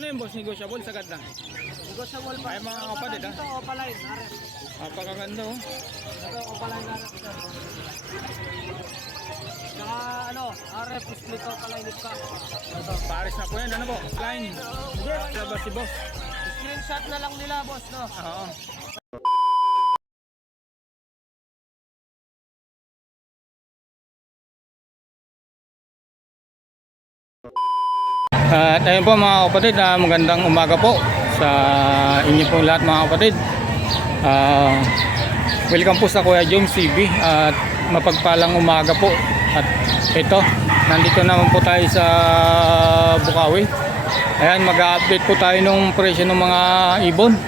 Ano yung boss negotiable sa ganda? Negotiable pa. Ay, mga kapatid, ah. Ito, opaline, harap. Napakaganda oh. Ito, opaline, ito. Saka ano, RF split opaline lift ka. Ito. Paris na po yan. Ano po? Line. Diba si boss? Screenshot na lang nila, boss, no? Oo. At ayun po mga kapatid, ah, magandang umaga po sa inyo pong lahat mga kapatid. Ah, welcome po sa Kuya Joms TV at mapagpalang umaga po. At ito, nandito naman po tayo sa Bukawi. Ayan, mag-update po tayo nung presyo ng mga ibon.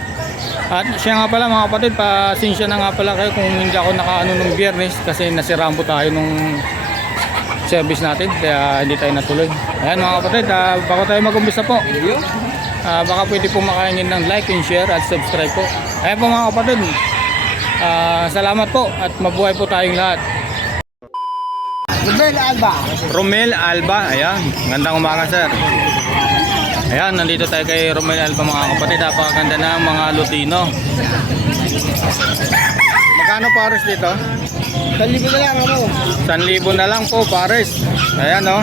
At siya nga pala mga kapatid, pasensya na nga pala kayo kung hindi ako nakaano nung biyernes kasi nasiraan po tayo nung service natin kaya hindi tayo natuloy. Ayan mga kapatid, ah, bago tayo mag-umpisa po. ah, baka pwede po makahingin ng like and share at subscribe po. Ayan po mga kapatid. ah, salamat po at mabuhay po tayong lahat. Miguel Alba. Romel Alba, ayan. Gandang umaga sir. Ayan, nandito tayo kay Romel Alba mga kapatid. Napakaganda ng mga Lutino. Magkano pares dito? Kalibo na lang ako. 1,000 na lang po pares. Ayan oh.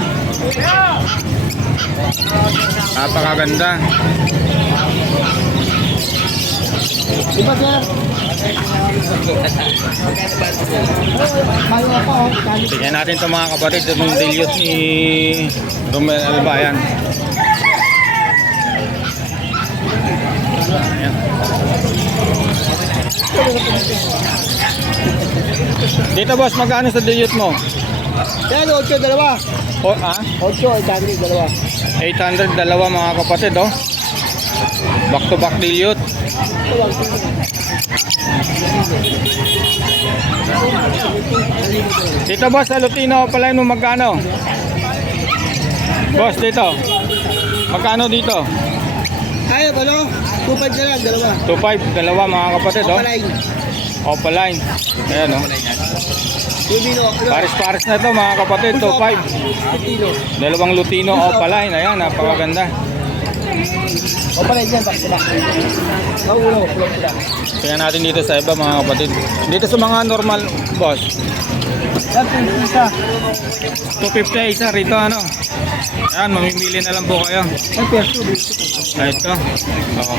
Napakaganda. Iba na lang. Bayo ako, oh. Tingnan natin ito mga kapatid. Itong dilute ni Romel Alba. Ayan. Dito boss, magkano sa dilute mo? Yan, 8 dalawa. O, ah? 8, dami dalawa. 800 dalawa mga kapatid oh. Back to back dilute. Dito boss, sa Lutino pala mo magkano? Boss dito. Magkano dito? Ay, ano? 2.5 na lang, dalawa. 2.5 dalawa mga kapatid oh. Opaline. Opaline. Ayan oh. Pares-pares na to mga kapatid, 2.5. Tino. Dalawang Lutino Opaline. Ayan, napakaganda. Opaline yan, bakit sila? Maulo, float sila. Tingnan natin dito sa iba mga kapatid. Dito sa mga normal boss. Yan, isa. 250 isa rito ano. Ayan, mamimili na lang po kayo. Ah, ito. Oo.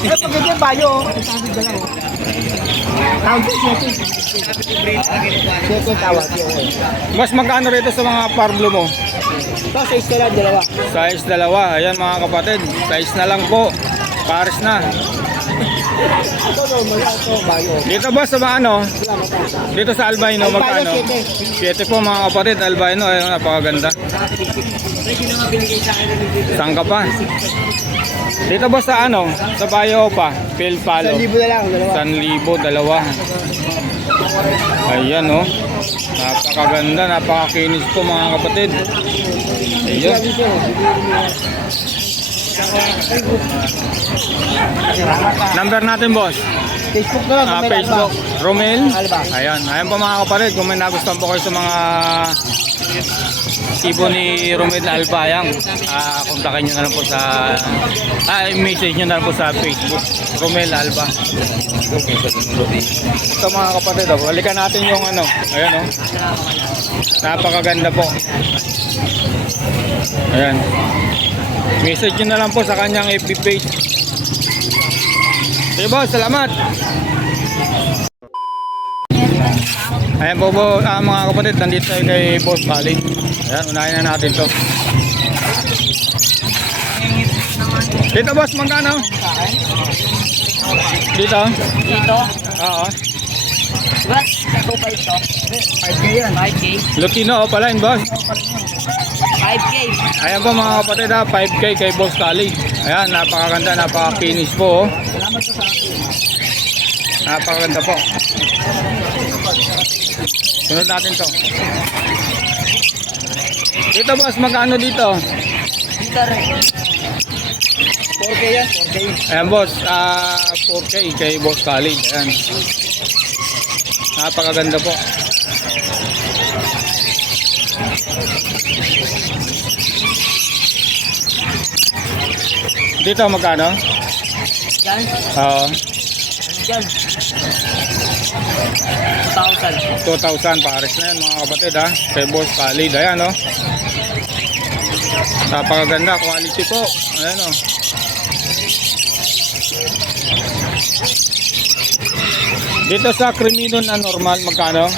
Eh, pag ganyan, bayo, ka lang, oh. Tawag ko, siyete. Tawag. Mas magkano rito sa mga parblo mo? Ito, isa lang, dalawa. Size dalawa. Ayan mga kapatid. Size na lang po. Pares na. Ito, normal lang. Ito, bayo. Dito ba sa mga ano? Dito sa albino Albino, magkano? siyete. 7 po mga kapatid. Albino. Ayun, napakaganda. Saan ka pa? Dito ba sa ano? Sa Bayo pa? Phil Palo. Sa libo na lang, dalawa. San libo, dalawa. Ayan oh. Napakaganda, napakakinis po mga kapatid. Ayun. Number natin boss. Facebook na lang, Ah. Facebook. Romel. Ayan. Ayan po mga kapatid. Kung may nagustuhan po kayo sa mga ibo ni Romel Alba. Ayan. Ah, kontakin nyo na lang po sa ah, message nyo na lang po sa Facebook. Romel Alba. Ito mga kapatid. Oh. Balikan natin yung ano. Ayan oh. Napakaganda po. Ayan. Message nyo na lang po sa kanyang FB page. Sige boss, salamat. Ayan po po ah, mga kapatid, nandito tayo kay Boss Bali. Ayan, unahin na natin to. Dito boss, magkano? Dito? Dito, Oo. what? 2.5 to. 5K yan. 5K. Lutino o pala yun boss. 5K. Ayan po mga kapatid ha, 5K kay Boss Kali. Ayan, napakaganda, napaka-finish po. Oh. Salamat po sa akin. Napakaganda po. Sunod natin to. Dito boss, magkano dito? Dito rin. 4K yan, 4K. Ayan boss, ah 4K kay Boss Kali. Ayan. Napakaganda po. Dito magkano? Yan. Oo. Yan. 1,000. 2,000 pares na yan mga kapatid ha. Kay Boss Khalid. Ayan o. Napakaganda. Quality po. Ayan o. Dito sa Crimino na normal, magkano?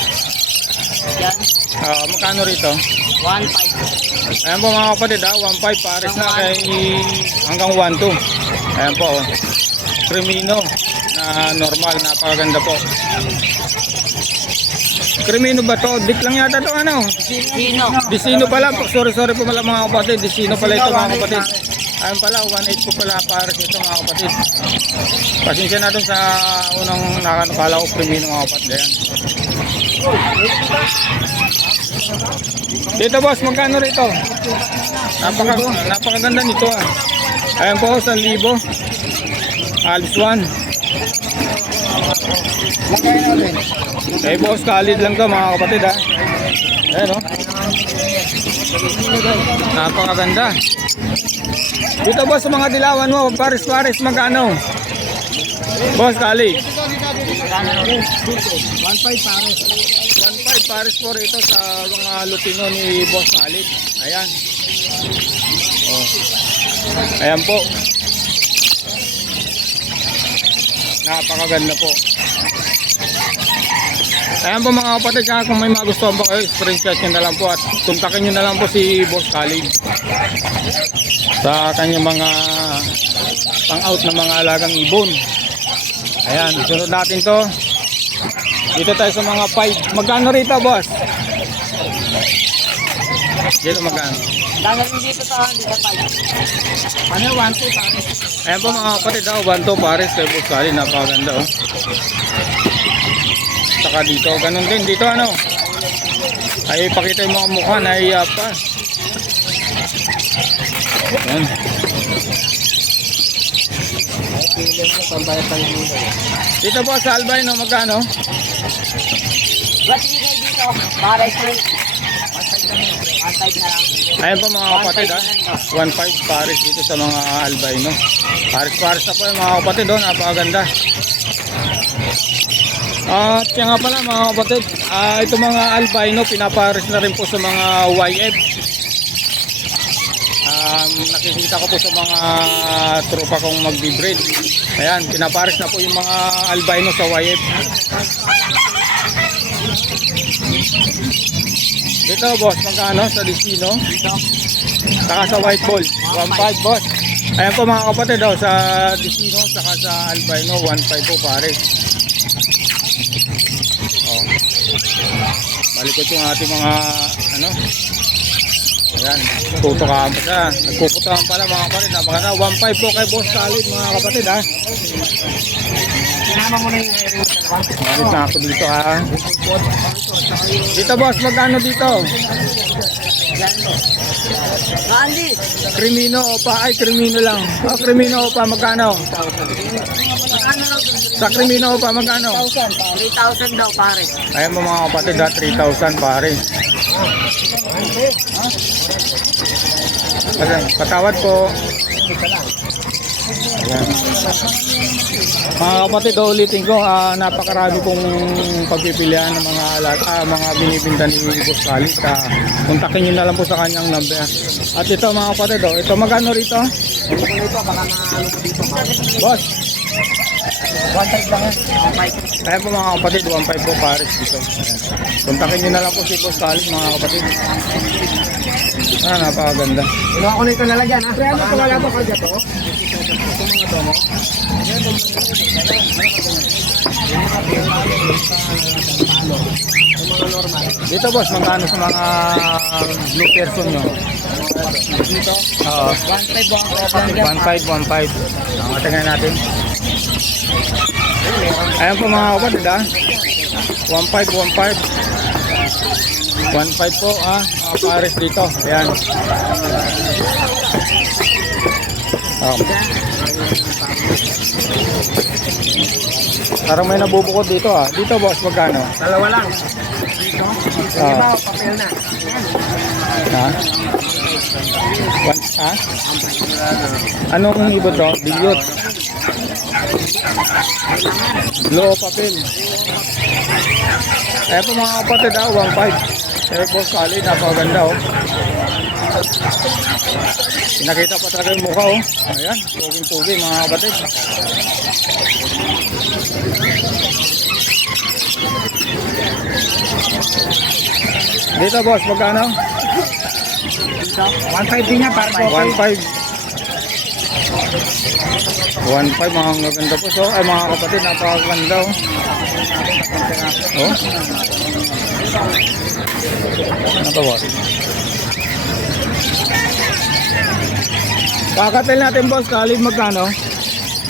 Yan. Ah, magkano rito? 1,500. Ayan po mga kapatid ha, 1.5 pares na kay hanggang 1.2. Ayan po. oh. Crimino na normal, napakaganda po. Crimino ba to? Dik lang yata to ano? Sino? Disino pala po. Sorry, sorry po pala mga kapatid. Disino pala ito mga kapatid. Ayun pala, 1.8 po pala pares ito mga kapatid. Pasensya na dun sa unang nakanukala ko Crimino mga kapatid. Ayan. Dito boss, magkano rito? Napaka, napakaganda nito ah. Ayan po, 1,000. Alps 1. Eh boss, kalid lang to mga kapatid ha. Ayan o. Napakaganda. Dito boss, mga dilawan mo, pares-pares magkano? Boss, kali. 1,500 pares. 1.5 pares po rito sa mga lupino ni Boss Khalid. Ayan. Oh. Ayan po. Napakaganda po. Ayan po mga kapatid, kaya kung may magustuhan po kayo, screenshot nyo na lang po at kontakin nyo na lang po si Boss Khalid sa kanyang mga pang-out na mga alagang ibon. Ayan, sunod natin to. Dito tayo sa mga 5. Magkano rito, boss? Dito magkano? Lalagyan dito sa dito 5. Ano 1,200 pares? Ayan po mga kapatid, oh, 1 to pares kay Boss Kali, napakaganda oh. Saka dito, ganun din. Dito ano? Ay, pakita yung mga mukha, naiiyak pa. Ayan. Dito. Po sa albino, magkano? Ba't hindi dito? Pares rin. 1,500 na lang. Ayan po mga kapatid ha. 1.5 pares dito sa mga albino. Pares-pares na po yung mga kapatid oh, napakaganda. At kaya nga pala mga kapatid, ah, ito mga albino pinapares na rin po sa mga YF. Um, nakikita ko po sa mga tropa kong magbi-breed. Ayan, pinapares na po yung mga albino sa YF. Dito boss, magkano sa Destino? Saka sa white ball, 1.5 boss. Ayan po mga kapatid daw sa Destino saka sa Albino 1.5 po pare. Oh. Balikot yung ating mga ano. Ayan, tutukaan pa siya. Nagpuputukan pala mga kapatid. Napakana 1.5 po kay Boss Khalid mga kapatid ha. Sinama mo na yung area. Balik na ako dito ha. Dito boss, magkano dito? Mo. Andy! Crimino opa, ay Crimino lang. Oh, Crimino opa, magkano? Sa Crimino opa, magkano? 3,000 daw pare. Ayan po mga kapatid ha, 3,000 pare. Ayan, Patawad po. Mga kapatid, ulitin ko, ah, napakarami pong pagpipilian ng mga alat, ah, mga binibinta ni Boss Khalid. Ah, kontakin nyo na lang po sa kanyang number. At ito mga kapatid, oh, ito magkano rito? Ko nito? Baka maano dito. Boss, 1,500 lang yan. 1,500. Ayan po mga kapatid, 1.5 po pares dito. Kontakin nyo na lang po si Boss Khalid mga kapatid. Ah, napakaganda. Ginawa ko na ito lalagyan ha. Pre, ano ito wala ba kagad to? Dito boss, magkano sa mga blue person nyo? Dito? Oo. 1,500 lang 1.5, 1.5. Uh, tingnan natin. Ayan po mga kapatid ha. 1.5, 1.5. 1.5 po ah, pares dito. Ayan. Oh. Parang may nabubukod dito ah. Dito boss, magkano? Dalawa lang. Dito? Ah. Iba, papel na. Ha? One- Ha? Anong ibon to? Bilyot. Low papel. Eh po mga kapatid ah, 1.5. Eh po kali, napakaganda oh. Pinakita pa talaga yung mukha oh. Ayan, puging-pugi mga kapatid. Dito boss, magkano? 1.5 din niya, para po. 1.5 1.5 mga maganda po so ay mga kapatid napakaganda oh. Oh. Ano to boss? Kakatil natin boss, kalib magkano?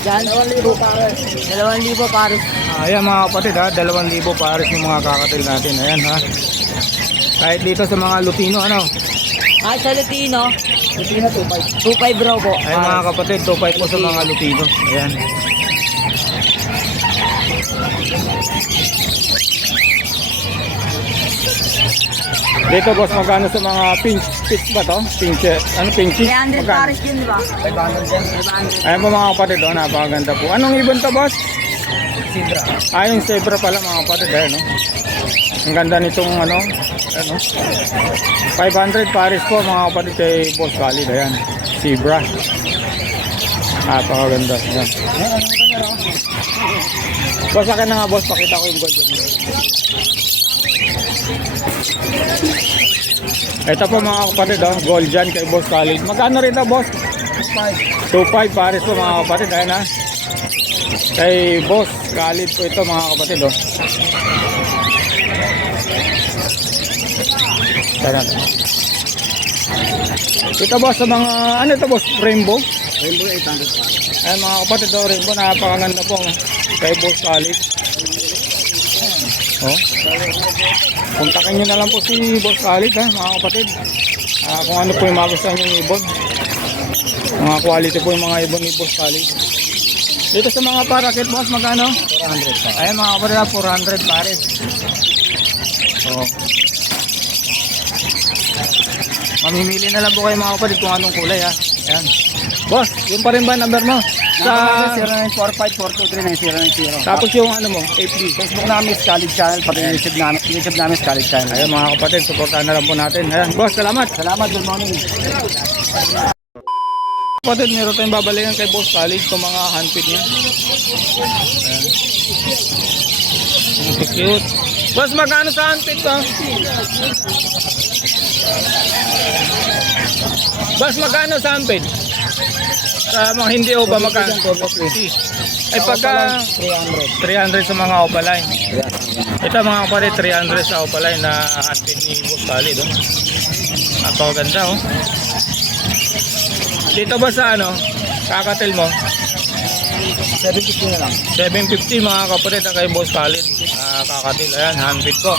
Diyan, 2,000 pares. 2,000 pares. Ah, ayan mga kapatid ha, 2,000 pares yung mga kakatil natin. Ayan ha. Kahit dito sa mga Lutino ano. Ah, sa Lutino. Lutino 2.5. 2.5 raw po. Ayan mga kapatid, 2.5 po sa mga Lutino. Ayan. Dito boss, magkano sa mga pinch, pinch ba to? Pinch, ano pinch? 300 Magkano? pares yun, di ba? 500 din. 500. Ayan po mga kapatid, oh, napakaganda po. Anong ibon to boss? Sidra. Ah, yung zebra pala mga kapatid, ayan no? Ang ganda nitong ano, ano? 500 pares po mga kapatid kay Boss Khalid, ayan. Zebra. Napakaganda. Ayan. Boss, akin na nga boss, pakita ko yung gold. Ito po mga kapatid, oh, gold dyan kay Boss Khalid. Magkano rin na boss? 2.5 pares po mga kapatid, ayan ha. Kay Boss Khalid po ito mga kapatid, oh. Tara. Ito boss sa mga ano ito boss rainbow Rainbow 800 pares. ay mga kapatid oh, rainbow napakaganda po kay boss Khalid oh kontakin nyo na lang po si boss Khalid ha mga kapatid Ah, kung ano po yung magustuhan yung ibon mga quality po yung mga ibon ni boss Khalid dito sa mga parakit boss magkano 400 pares. ay mga kapatid ah, 400 pares oh Mamimili na lang po kayo mga kapatid kung anong kulay ha. Ayan. Boss, yung pa rin ba number mo? Sa... Sa 0945-423-9090. Tapos yung ano mo, FB. Facebook namin is College Channel, pati YouTube namin, YouTube namin is College Channel. Ayan mga kapatid, supportahan na lang po natin. Ayan. Boss, salamat. Salamat, good morning. Kapatid, meron tayong babalikan kay Boss Khalid kung mga handpid niya. Ayan. Ang cute. Boss, magkano sa handpid ba? Boss, magkano sa handpid? Sa mga hindi o ba magkano? 250. Ay pagka 300. 300 sa mga opaline. Ito mga kapatid, 300 sa opaline na handpid ni Boss Khalid. Oh. Napakaganda oh. Dito ba sa ano, kakatil mo? 750 na lang. 750 mga kapatid ang kay Boss Khalid. Ah, kakatil, ayan, handpid po.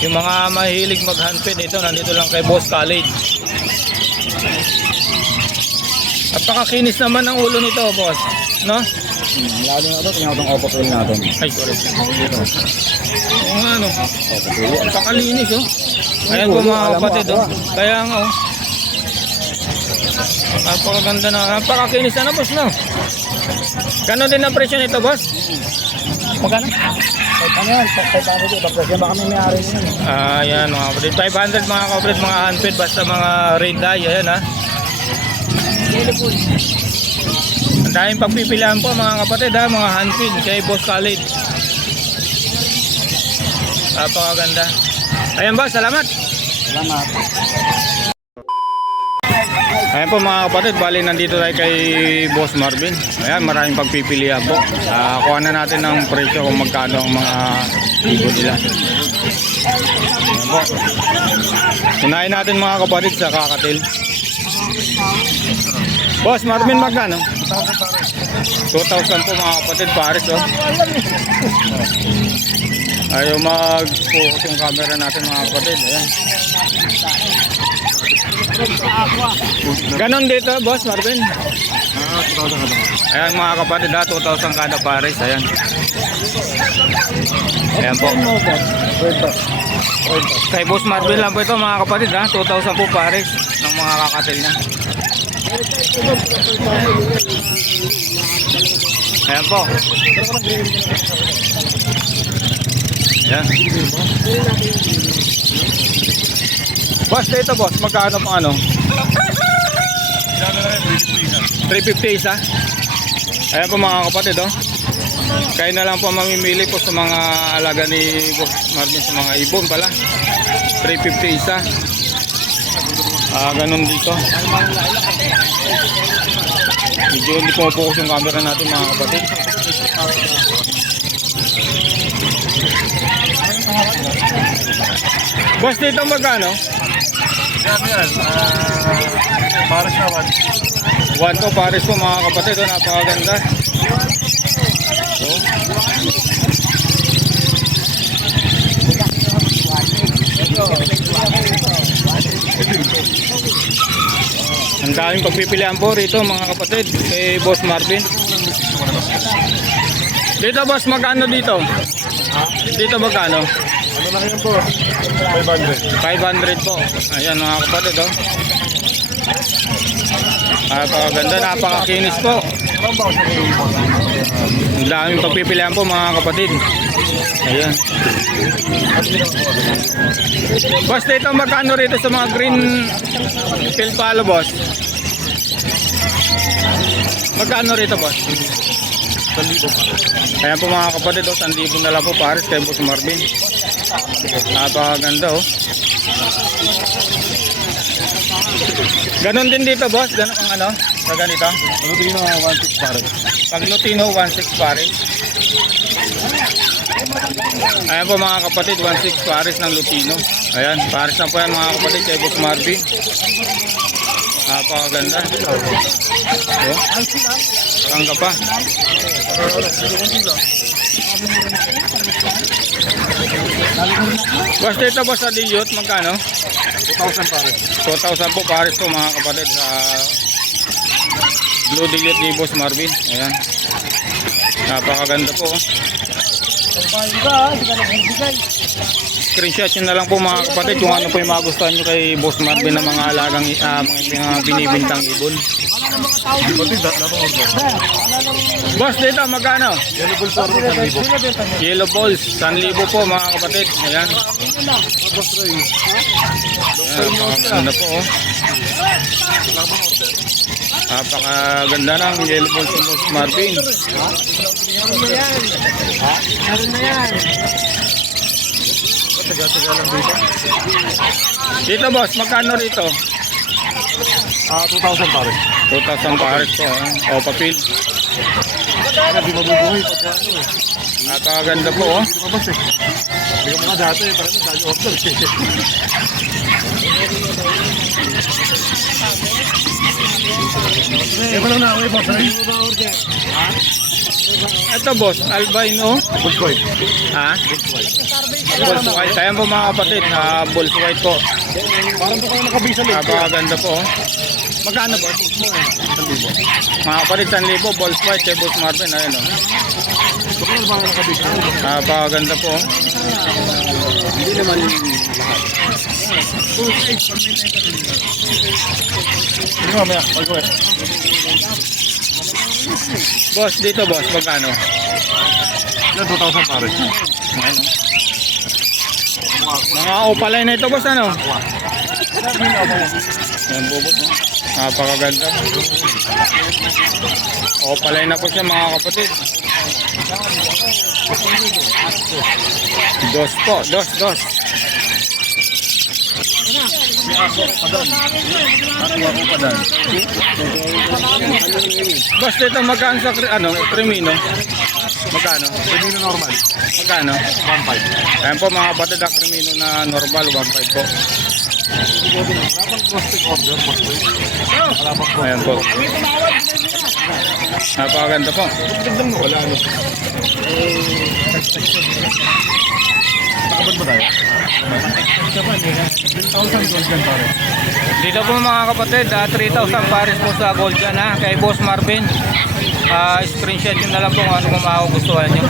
Yung mga mahilig mag-handpid, ito, nandito lang kay Boss Khalid. Napakakinis naman ang ulo nito, boss. No? Hmm, lalo na ito, tingnan ko itong Oppo Phil natin. Ay, sorry. Oo nga, no? Oppo Phil. Napakalinis, oh. Ayan po mga kapatid, oh. Kaya nga, oh. Napakaganda na. Napakakinis na, boss, no? Ganon din ang presyo nito, boss? Magkano? Ano yan, 500 ito. Tapos yan, baka may may-ari nyo. Ah, yan mga kapatid. 500 mga kapatid, mga handpid, basta mga red dye, ayan ha. Ang daming pagpipilian po mga kapatid ha, mga handpid kay Boss Khalid. Napakaganda. Ayan ba, salamat. Salamat. Ayan po mga kapatid, bali nandito tayo kay Boss Marvin. Ayan, maraming pagpipilian po. Ah, kuha na natin ng presyo kung magkano ang mga ibon nila. Ayan po. Unahin natin mga kapatid sa kakatil. Boss Marvin, magkano? 2,000 po mga kapatid, pares oh. Ayaw mag-focus yung camera natin mga kapatid. Ayan. Ganon dito, boss Marvin. Ayan mga kapatid ha, 2,000 kada pares. Ayan. Ayan po. Kay boss Marvin lang po ito mga kapatid ha, 2,000 po pares ng mga kakatil niya. Ayan po. Ayan. Boss, dito boss, magkano pang ano? 350 isa. Ayan po mga kapatid, oh. Kayo na lang po mamimili po sa mga alaga ni Boss Marvin sa mga ibon pala. 350 isa. Ah, ganun dito. Medyo hindi pumupokus yung camera natin mga kapatid. Boss, dito magkano? Yan yan. para sa naman. One to pares po mga kapatid, oh, napakaganda. Oh. Ang daming pagpipilian po rito mga kapatid kay Boss Marvin. Dito boss, magkano dito? Dito magkano? Ano lang yan po? 500. 500 po. Ayan mga kapatid oh. Napakaganda, napakakinis po. Ang daming pagpipilian po mga kapatid. Ayan. Boss, dito magkano rito sa mga green pill palo, boss? Magkano rito, boss? 1,000. Ayan po mga kapatid, oh, 1,000 na lang po pares kay Boss Marvin. Napakaganda, oh. Ganon din dito, boss. Ganon ang ano? Sa ganito? Mo 1,600 pare? Pag Lutino, 1.6 pares. Ayan po mga kapatid, 1.6 pares ng Lutino. Ayan, pares na po yan mga kapatid kay Boss Marvin. Napakaganda. Oh. Tangga pa. Boss dito boss sa Diyot, magkano? 2,000 pare. 2,000 po pares po mga kapatid sa Blue Diyot ni Boss Marvin. Ayan. Napakaganda po. oh. Screenshot nyo na lang po mga kapatid kung ano po yung magustuhan nyo kay Boss Marvin ng mga alagang ah, mga, mga binibintang ibon. Dat na pang order. Boss dito magkano? Yellow bull po order 1,000. Yellow balls, 1,000 po mga kapatid. Ayan. Boss Ray. Ayan, napakaganda po oh. Napakaganda ng yellow balls ni Boss Marvin. Taga-taga lang dito. Dito boss, magkano rito? Ah, 2,000 pare. 2,000 pares po. Oh. O, papel. Kaya di mabubuhay pagka ano eh. Napakaganda po oh. Hindi lumabas eh. Hindi ka mga dati eh. Parang dahil order eh. Eh, wala na ako eh, boss. Ay, ba order? Ito boss, albino. Bull white. Ha? Bull white. Bulls white. Ayan po mga kapatid, ah, bulls white po. Parang doon kayo nakabisa lang. Napakaganda po oh. Magkano boss? Mga kapatid, 1,000 bulls white kay Boss Marvin. Ayan o. Nakabisa. Napakaganda po oh. Hindi naman Hindi mamaya. Pag-uwi. Boss, dito boss, magkano? Yan, 2,000 pare. Ayan o. Mga opalay na ito boss ano? Ayan po boss. Napakaganda. Opalay na po siya mga kapatid. Dos po, dos, dos. Boss, dito magkano sa ano, krimino? Magkano? Na normal. Magkano? 1,500. Ayan po mga kapatid, ang krimino na normal, 1.5 po. Ayan po. Napakaganda po. Wala ano. Nakabad ba tayo? 10,000 gold yan pare. Dito po mga kapatid, ah, 3,000 pares po sa gold dyan ha, kay Boss Marvin. Ah, screenshot nyo na lang po kung ano kung magugustuhan nyo.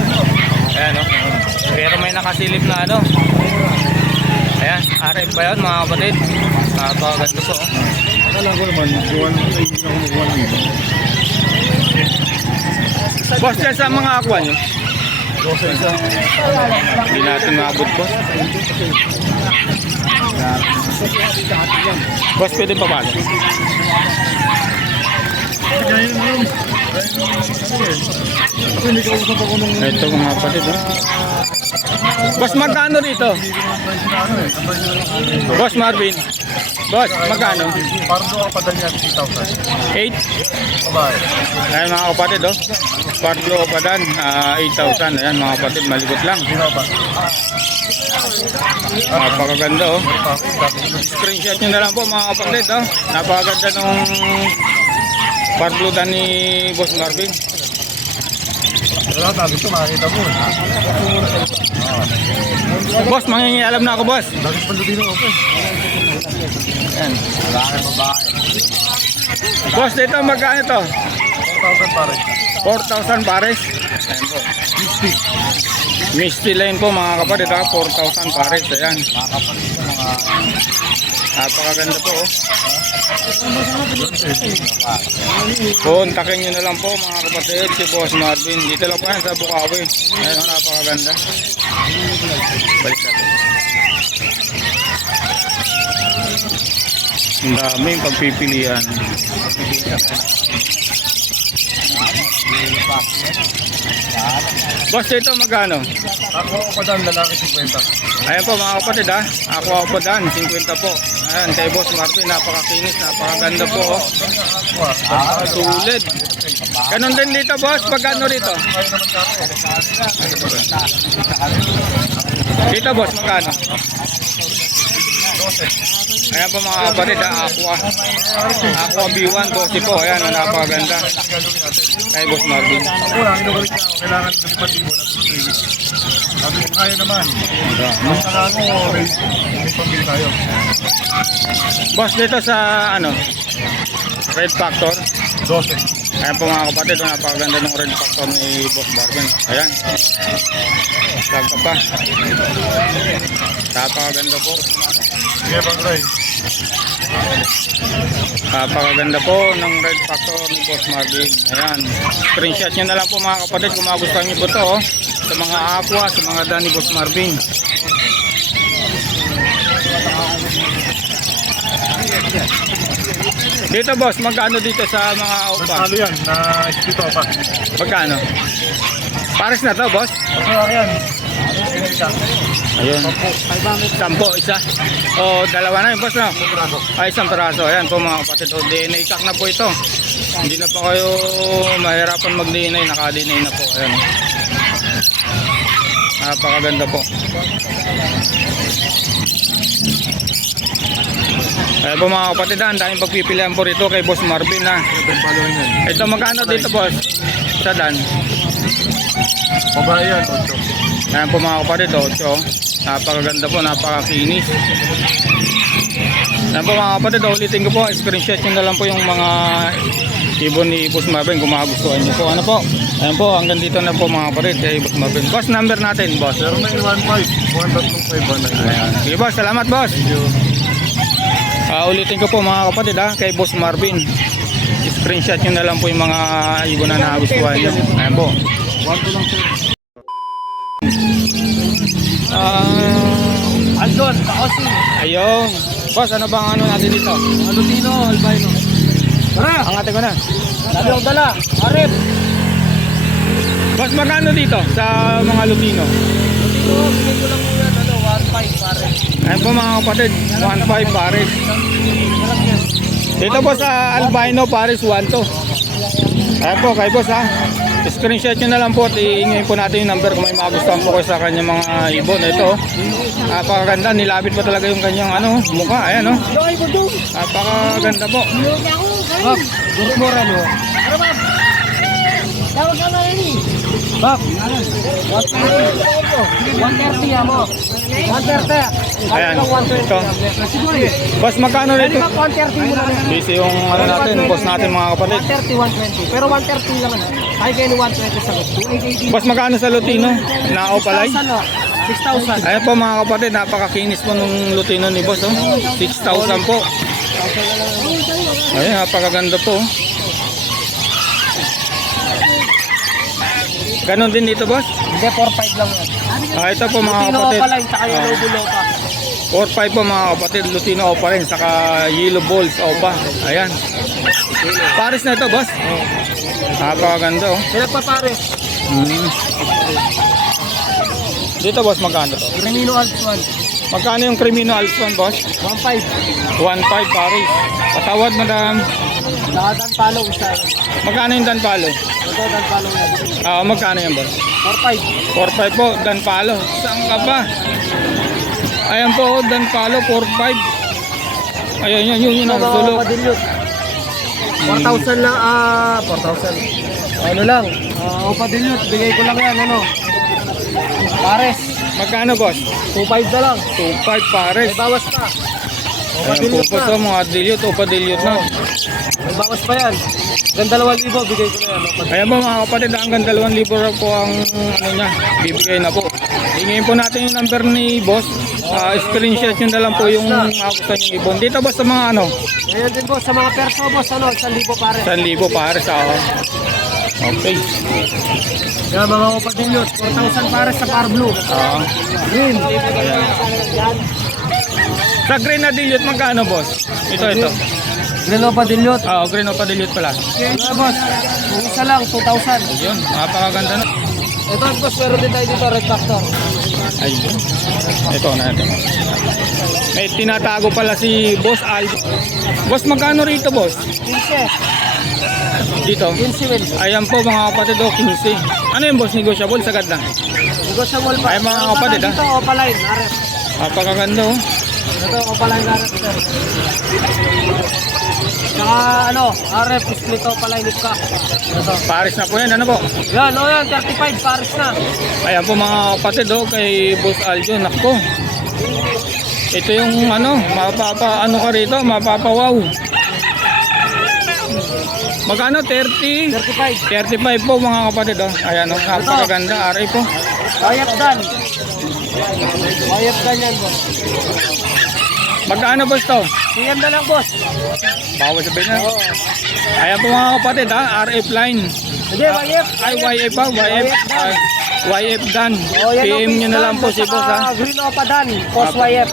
Ayan o. Pero may nakasilip na ano. Ayan, RF ba yun mga kapatid? Napakaganda po. oh. Akala ko naman, gawa naman ay hindi na kumukuha ng iba. Boss, yan sa mga aqua nyo. Dosa isa. Hindi natin maabot, boss. Boss, pwede pa ba? Ito mga kapatid, oh. Boss, magkano rito? Ang Boss Marvin. Boss, magkano? Parang doon ka pa dyan yan, 3,000. 8? Babae. Ayan mga kapatid, oh. Parklo pa dan, ah, 8,000. Ayan mga kapatid, maligot lang. Napakaganda, oh. Screenshot nyo na lang po mga kapatid, oh. Napakaganda nung Parklo dan ni Boss Marvin. Wala tabi ito, makakita mo. eh. Boss, mangingialam na ako, boss. Dati pa din ako. Ayan. Lalaki, babae. Boss, dito magkano to? 4,000 pare. 4,000 pares. Ayan po. Misty. Misty line po mga kapatid ha, 4,000 pares. Ayan. Napakaganda po oh. Kontakin nyo na lang po mga kapatid si Boss Marvin. Dito lang po yan sa Bukawi. Ayan, oh, napakaganda. Balik natin. Ang daming pagpipilian. Boss, dito magkano? Ako ako dyan, lalaki 50. Ayan po mga kapatid ha. Ako ako po dan, 50 po. Ayan, kay Boss Marvin, napakakinis, napakaganda po. Oh. Ah. Sulit. Ganon din dito boss, pagkano ako. Dito boss, magkano? 12. Ayan po mga kapatid Aqua. Aqua B1, 12 po. Ayan, napakaganda. Kay Boss Marvin. Kailangan ng 5,000 na 3 weeks. Sabi ko, kaya naman. Ang saka ako, may, may pambili tayo. Boss, dito sa ano, Red Factor. 12. Ayan po mga kapatid, oh, napakaganda ng Red Factor ni Boss Marvin. Ayan. Sagka pa. Napakaganda po. Sige, Bang Ray. Napakaganda po ng Red Factor ni Boss Marvin. Ayan. Screenshot nyo na lang po mga kapatid kung magustuhan nyo po ito. Oh. Sa mga aqua, sa mga dan ni Boss Marvin. Dito boss, magkano dito sa mga opa? Nagtalo yan, na ispito pa. Magkano? Pares na to boss? Pagkakari yan. Ayun. Sampo, isa. O, dalawa na yun boss no? Ay, isang peraso. Ayan po mga kapatid. O, DNA check na po ito. Hindi na pa kayo mahirapan mag-DNA. Naka-DNA na po. Ayan. Napakaganda po. Ayan po mga kapatid. Ang daming pagpipilian po rito kay Boss Marvin ha. Yan. Ito magkano dito boss? Sa Dan. Babae yan, 8. Ayan po mga kapatid. 8. Napakaganda po. Napakakinis. Ayan po mga kapatid, ulitin ko po, screenshot nyo na lang po yung mga ibon ni Boss Marvin kung magustuhan nyo po. Ano po? Ayan po, hanggang dito na po mga kapatid kay Boss Marvin. Boss, number natin, boss. 0915 135 Ayan. Sige boss, salamat boss. Thank you. Ah, ulitin ko po mga kapatid ha, kay Boss Marvin. Screenshot nyo na lang po yung mga ibon na nagustuhan nyo. Ayan po. Ah, Andon, Paosi, ayun. Boss, ano bang ano natin dito? Alutino, Albino. Tara! Angatin ko na. Dali ang dala. Arif! Boss, magkano dito sa mga Lutino? Lutino, bigay ko lang yan, ano, 1.5 pare. Ayan po mga kapatid, 1.5 pares. Sarap yan. Dito po sa albino pares 1 to. Ayan po kay boss ha. Screenshot nyo na lang po at iingin po natin yung number kung may magustuhan po kayo sa kanyang mga ibon. Ito, napakaganda. Nilapit pa talaga yung kanyang ano, mukha. Ayan o. Budong! Napakaganda po. Bak. Ano ba? Tawag ka na rin eh. Bak, 130. 130 mo. 130. Ayan, ito. Boss, magkano rito? ba 130 mo na? Busy yung ano natin, boss natin mga kapatid. 130, 120. Pero 130 lang ano. Ay kayo ni 120 sa 280. Boss, magkano sa Lutino? Na opalay? 6,000 oh. 6,000. Ayan po mga kapatid, napakakinis po nung Lutino ni boss. Oh. 6,000 po. Ayun, napakaganda po. Ganon din dito, boss? Hindi, 4-5 lang yan. Ah, ito po mga Tino kapatid. pa lang, tsaka yung Ah, lobo pa. 4-5 po mga kapatid. Lutino Opa rin. Saka Yellow Balls Opa. Ayan. Paris na ito, boss. Napakaganda, oh. Sila pa pare. Hmm. Dito, boss, magkano to? Granino Alps 1. Magkano yung Crimino Alpson, boss? 1-5. 1.5 Paris. Patawad, madam. Nakadan follow isa. Magkano yung Danpalo? Ito, dan follow yan. Ah, magkano yan, boss? 4-5. 4.5 po, Danpalo. Saan ka ba? Ayan po, Danpalo, 4.5. Ayan, yun, yun, yun, ang sulok. Kadilyot. 4,000 lang, ah, 4,000. Ano lang, ah, upadilyot, bigay ko lang yan, ano. Pares, Magkano, boss? 2,500 na lang. 2.5 Pares. May bawas pa. Ayan po Upadilyot po na. sa mga dilyot o padilyot na. May bawas pa yan. Ganda 2,000, bigay ko na yan. upadilyot. Ayan po mga kapatid, hanggang 2,000 raw po ang ano niya, bibigay na po. Hingin po natin yung number ni boss. Ah, screenshot nyo na lang po yung uh, gusto nyo ibon. Dito boss sa mga ano, Ngayon din boss, sa mga perso boss, ano, 1,000 pare. 1,000 Pares. Ah. Okay. Yan mga upadilyot, 4,000 pare sa par blue. Ah. Green. Sa green na dilyot, magkano boss? Ito, ito. Green upadilyot. Ah, green o padilyot pala. Ano boss, yung isa lang, 2,000. Ayun, napakaganda na. Ito boss, meron din tayo dito, red factor. Ayun. Ito na ito. May tinatago pala si Boss Al. Boss, magkano rito, boss? 15. Dito. 15 wins. Ayan po mga kapatid, oh, 15. Ano yung boss negotiable? Sagad na. Negotiable pa. Ay, mga kapatid, tayo Dito, opaline. Napakaganda, oh. Ito, opaline, RF. sir. Saka ano, RF, split opaline, ipka. Ito. Paris na po yan, ano po? Yan, o yan, 35, Paris na. Ayan po mga kapatid, oh, kay Boss Aljo. Nakko. Ito yung ano, mapapa, ano ka rito, mapapawaw. Magkano? 30? 35. 35 po mga kapatid, oh. Ayan, oh, napakaganda. RA po. Wayap dan. Wayap dan yan, boss. Magkano boss to? Siyan na lang, boss. Bawal sabihin na. Oo. Ayan po mga kapatid, ha. RF line. Sige, wayap. Ay, YF pa, YF. YF dan. Oh, yan PM nyo na lang po si boss, ha. Green Opa dan, post wayap.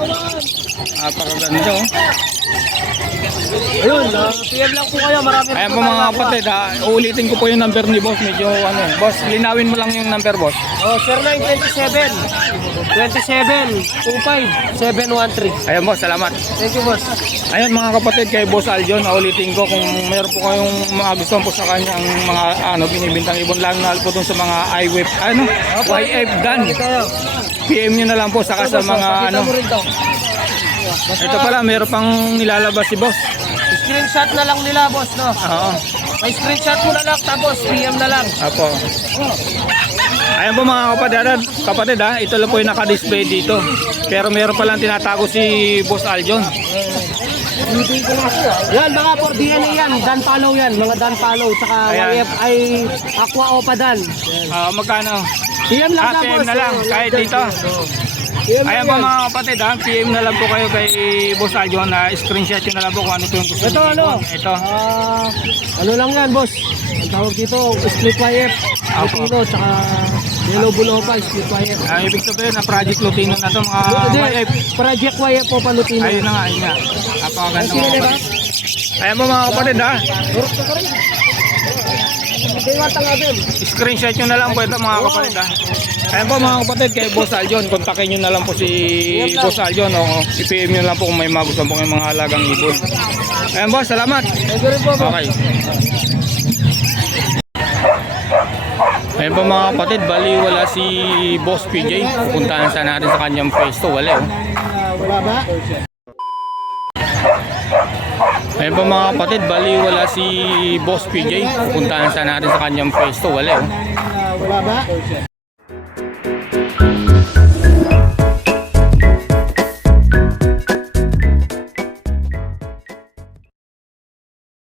Napakaganda, oh. Ayun, uh, PM lang po kayo, marami Ayan po mga kapatid, ha. Uulitin ko po yung number ni boss. Medyo, ano, boss, linawin mo lang yung number, boss. Oh, 0927 27 25 713. Ayan, boss, salamat. Thank you, boss. Ayan mga kapatid, kay Boss Aljon, ulitin ko kung mayroon po kayong mga gusto po sa kanyang mga ano binibintang ibon lang na po dun sa mga iWeb, ano, YF dan. PM nyo na lang po saka sa mga ano. Ito pala, mayroon pang nilalabas si Boss. Screenshot na lang nila, boss, no? Oo. May screenshot mo na lang, tapos PM na lang. Apo. Ayan po mga kapatid, kapatid ha, ito lang po yung naka-display dito. Pero meron palang tinatago si Boss Aljon. Yan, mga for DNA yan, dan follow yan, mga dan follow, saka Ayan. YF ay Aqua Opa dan. Ah, magkano? PM lang Ah, na, PM boss. na lang, Oh, kahit dito. Ayan po mga kapatid ha, PM na lang po kayo kay Boss Aljon na screenshot nyo na lang po kung ano po yung gusto Ito nyo ano? Ito. Ah, ano lang yan, boss? Ang tawag dito, split YF. Apo. Lutino, tsaka yellow bulopa, split YF. Ang ibig sabihin na Project Lutino na to mga Hindi, YF. Project YF po pa Lutino. Ayun na nga, ayun nga. Napakaganda Ang mga di ba? kapatid. Ayan po mga kapatid ha, Durok ka ka rin. Screenshot nyo na lang po ito mga kapatid ha. Ayan po mga kapatid kay Boss Aljon, kontakin nyo na lang po si Boss Aljon o i-PM nyo lang po kung may mga gusto po kayong mga alagang ibon. Ayan boss, salamat. Okay. Ayan po mga kapatid, bali wala si Boss PJ. Pupuntahan sana natin sa kanyang pwesto. Wala oh. Wala ba? Ayan po mga kapatid, bali wala si Boss PJ. Pupuntahan sana natin sa kanyang pwesto. Wala oh. Wala ba?